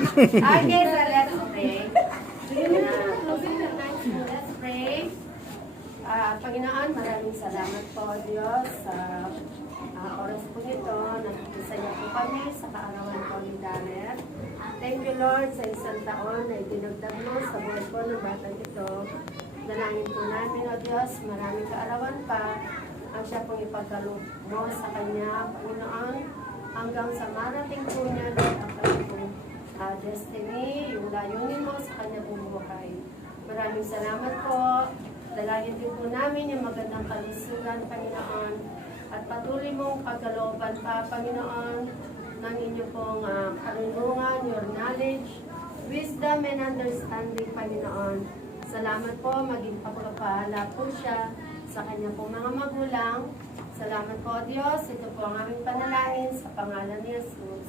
Okay, so let's pray. Let's pray. Panginoon, maraming salamat po, Diyos, sa oras po nito. Nagkisaya po kami sa kaarawan po ni Daner. Thank you, Lord, sa isang taon na idinagdag mo sa buhay po ng batang ito. Dalangin po namin, O Diyos, maraming kaarawan pa ang siya pong ipagkaloob mo sa kanya, Panginoon, hanggang sa marating po niya ang kanyang destiny, yung layunin mo sa kanyang buhay. Maraming salamat po. Dalangin din po namin yung magandang kalusugan, Panginoon, at patuloy mong pagkalooban pa, Panginoon, ng inyo pong karunungan, your knowledge, wisdom, and understanding, Panginoon. Salamat po, maging pagpapahala po siya sa kanyang pong mga magulang. Salamat po, Diyos. Ito po ang aming panalangin sa pangalan ni Jesus.